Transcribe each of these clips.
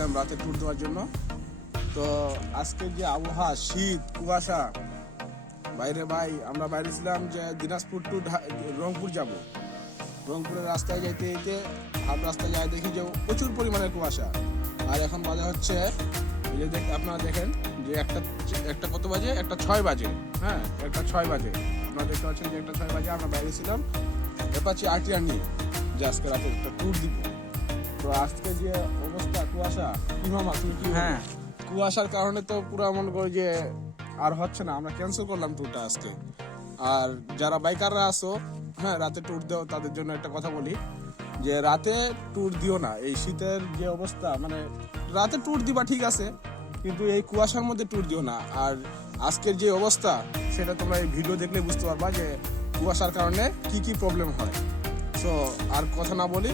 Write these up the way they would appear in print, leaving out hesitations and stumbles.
বেরিয়েছিলাম রাতে ট্যুর দেওয়ার জন্য। তো আজকে যে আবহাওয়া, শীত, কুয়াশা, বাইরে ভাই আমরা বাইরে ছিলাম যে দিনাজপুর টু রংপুর যাব। রংপুরের রাস্তায় যাইতে যেতে হাট রাস্তায় যাই দেখি যে প্রচুর পরিমাণে কুয়াশা। আর এখন বাজে হচ্ছে যে আপনারা দেখেন যে একটা কত বাজে, একটা 6 বাজে। হ্যাঁ, একটা 6 বাজে। আপনারা দেখতে পাচ্ছেন যে একটা 6 বাজে আমরা বাইরে ছিলাম অ্যাপাচি আরটিআর নিয়ে, যে আজকে রাতে একটা ট্যুর দিব। তো আজকে যে অবস্থা কুয়াশা, কি মামা তুমি কি? হ্যাঁ, কুয়াশার কারণে তো পুরো মনে করি যে আর হচ্ছে না, আমরা ক্যান্সেল করলাম ট্যুরটা আজকে। আর যারা বাইকাররা আসো, হ্যাঁ রাতে ট্যুর দেও, তাদের জন্য একটা কথা বলি যে রাতে ট্যুর দিও না। এই শীতের যে অবস্থা, মানে রাতে ট্যুর দিবা ঠিক আছে, কিন্তু এই কুয়াশার মধ্যে ট্যুর দিও না। আর আজকের যে অবস্থা সেটা তোমরা এই ভিডিও দেখলে বুঝতে পারবা যে কুয়াশার কারণে কি কি প্রবলেম হয়। সো আর কথা না বলি,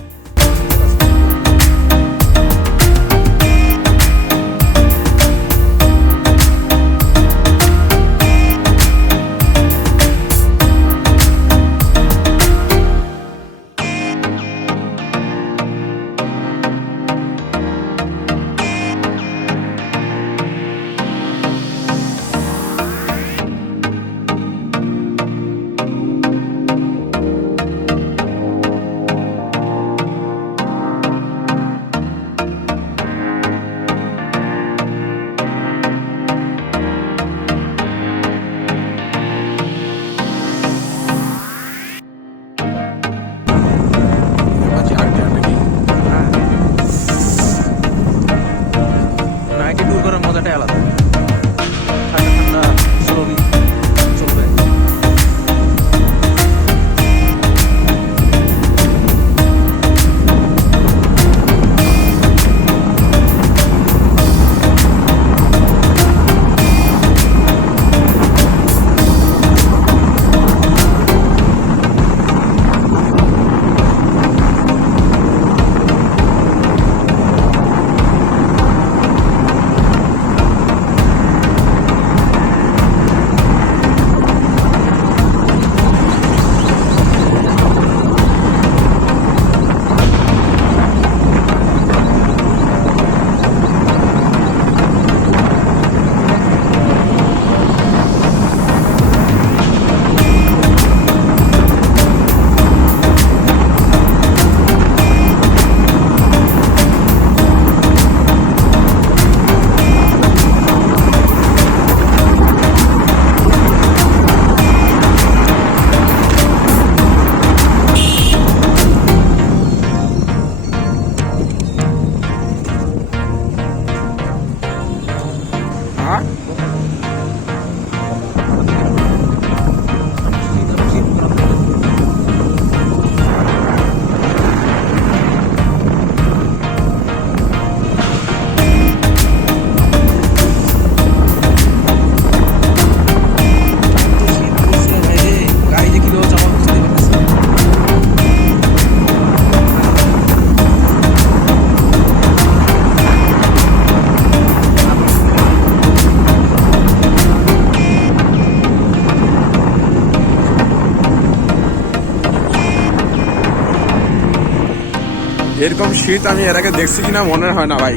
এরকম শীত আমি এর আগে দেখছি কিনা মনে হয় না ভাই।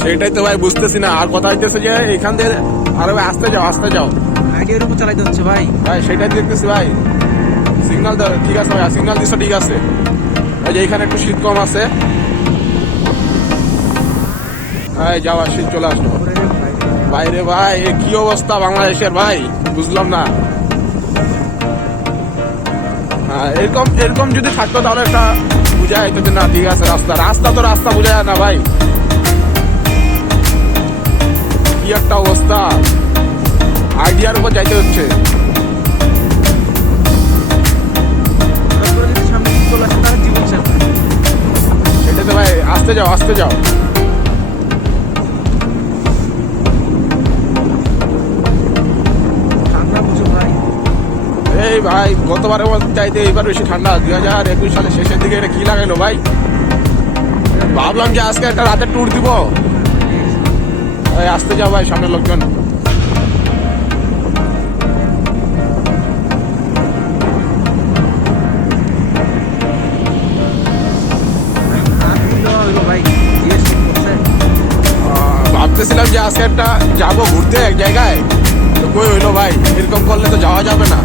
সেটাই তো ভাই বুঝতেছি না। আর কথা হইতেছে যে এখান থেকে আরো আস্তে যাও, আস্তে যাও, এর উপর চালাইতে হচ্ছে ভাই। ভাই সেটাই দেখতেছি ভাই। সিগন্যাল ঠিক আছে ভাই, সিগন্যাল দিচ্ছ ঠিক আছে। এই যে এখানে একটু শীত কম আছে, যাওয়া শীত চলে আসলো বাইরে। ভাই কি অবস্থা বাংলাদেশের ভাই, বুঝলাম না। এরকম এরকম যদি থাকতো তাহলে একটা বুঝা যেত যে না ঠিক আছে। রাস্তা তো রাস্তা বোঝা যায় না ভাই, কি একটা অবস্থা। আইডিয়ার উপর যাইতে হচ্ছে। সেটা তো ভাই, আস্তে যাও, আস্তে যাও। এই ভাই গতবারের চাইতে এইবার বেশি ঠান্ডা। 2021 সালের শেষের দিকে এটা কি লাগাইলো ভাই। ভাবলাম যে আজকে একটা রাতে ট্যুর দিব। আসতে যাও ভাই, সামনের লোকজন। আজকে একটা যাবো ঘুরতে এক জায়গায়, তো কই হইলো ভাই, এরকম করলে তো যাওয়া যাবে না।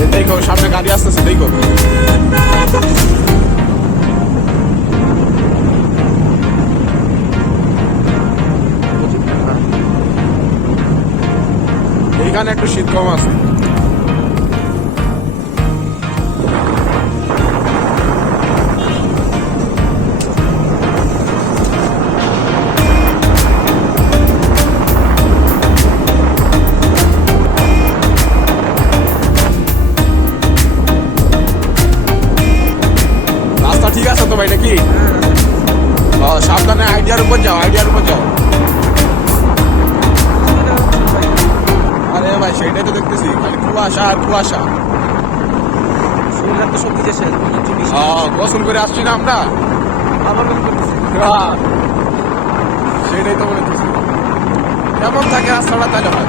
এই দেখো সামনে গাড়ি আসতেছে, দেখো। এইখানে একটু শীত কম আছে। রাস্তা ঠিক আছে তো ভাই নাকি? সাবধানে, আইডিয়ার উপর যাও, আইডিয়ার উপর যাও। আরে ভাই সেটাই তো দেখতেছি, খালি কুয়াশা আর কুয়াশা। তো সব দিতেছে গোসল করে আসছি না আমরা, সেটাই তো বলেছি। কেমন থাকে রাস্তাটা তাহলে হয়?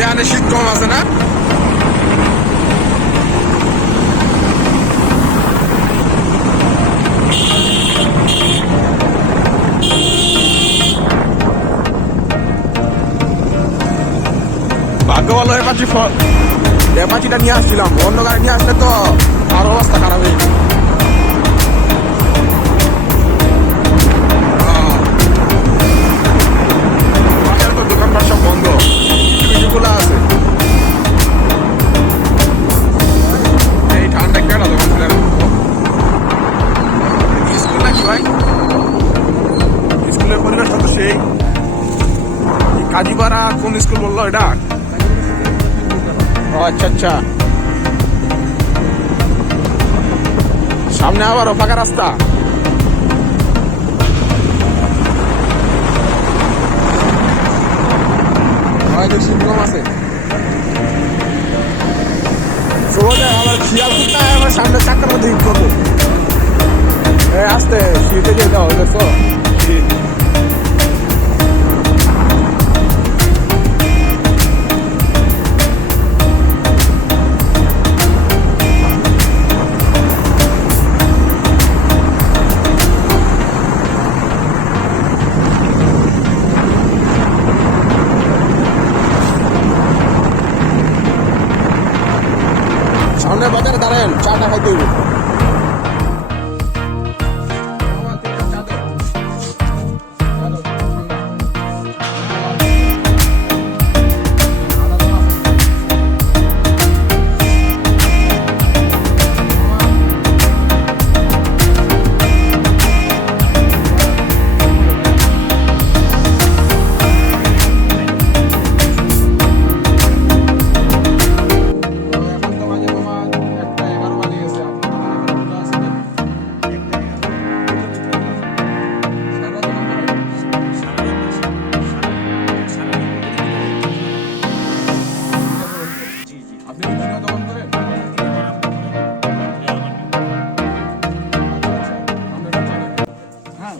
এখানে শীত কম আছে না? ভাগ্য ভালো অ্যাপাচিটা নিয়ে আসছিলাম, অন্য গাড়ি নিয়ে আসলে তো আরো অবস্থা খারাপ হয়ে যেত। দোকানপাট সব বন্ধ, কিছু খোলা আছে। এই ঠান্ডা কেন দোকান খুলে রাখবো? স্কুল নাকি ভাই? স্কুলের পরিবেশটা তো সেই। কাজীপাড়া কোন স্কুল বললো এটা? ও আচ্ছা আচ্ছা, সামনে আবারও ফাঁকা রাস্তা। শীত কম আছে, আবার খেয়াল করতে হয়, আমার সামনে চাক্কার মধ্যে হিট করবো। আসতে শীতে যেতে হবে তো, শীত। সামনে বাজারে দাঁড়ান, চাটা খাইতে হইবে।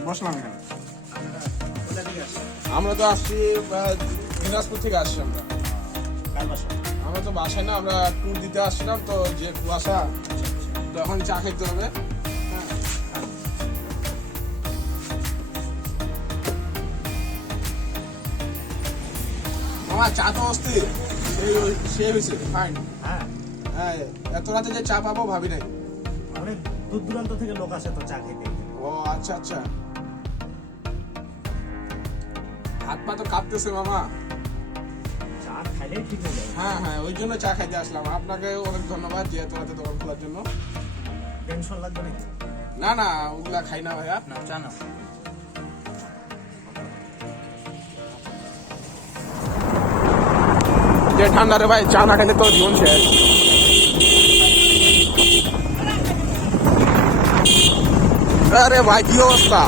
বসলাম এখানে। আমরা তো আসছি দিনাজপুর থেকে আসছি আমরা। আমরা তো বাসায় না, আমরা ট্যুর দিতে আসছিলাম, তো যে কুয়াশা, তো এখন চা খেতে হবে। আমার চা তো অস্থির, সে হয়েছে ফাইন। হ্যাঁ, এত রাতে যে চা পাবো ভাবি নাই। অনেক দূর দূরান্ত থেকে লোক আসে তো চা খেতে। ও আচ্ছা আচ্ছা, হাত পা তো কাঁপতেছে মামা। চা খাইলেই ঠিক হয়ে যাবে। হ্যাঁ হ্যাঁ, ওই জন্য চা খাইতে আসলাম। আপনাকে অনেক ধন্যবাদ যে এত রাতে দোকান খোলার জন্য। টেনশন লাগবে নাকি? না না, ওগুলা খাই না ভাইয়া। না চা না। যে ঠান্ডা রে ভাই, চা না খেলে তো জীবন শেষ। আরে ভাই কি অবস্থা?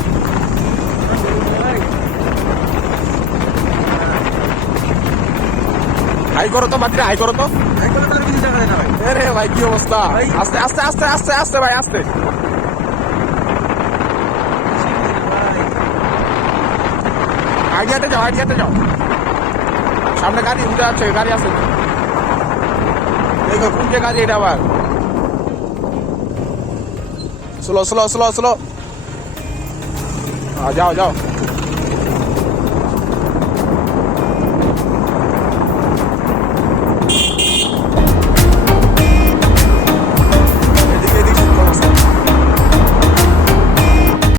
হাই করো তো বাকিরা, হাই করো তো। এগুলো তো আর কিছু টাকা দেয় না ভাই। আরে ভাই কি অবস্থা, ভাই। আস্তে আস্তে আস্তে আস্তে আস্তে ভাই আস্তে। আইডিয়াতে যাও, আইডিয়াতে যাও, সামনে গাড়ি উঠে যাচ্ছে, গাড়ি আসছে, দেখো কোন যে গাড়ি এটা আবার। স্লো স্লো স্লো স্লো, যাও যাও।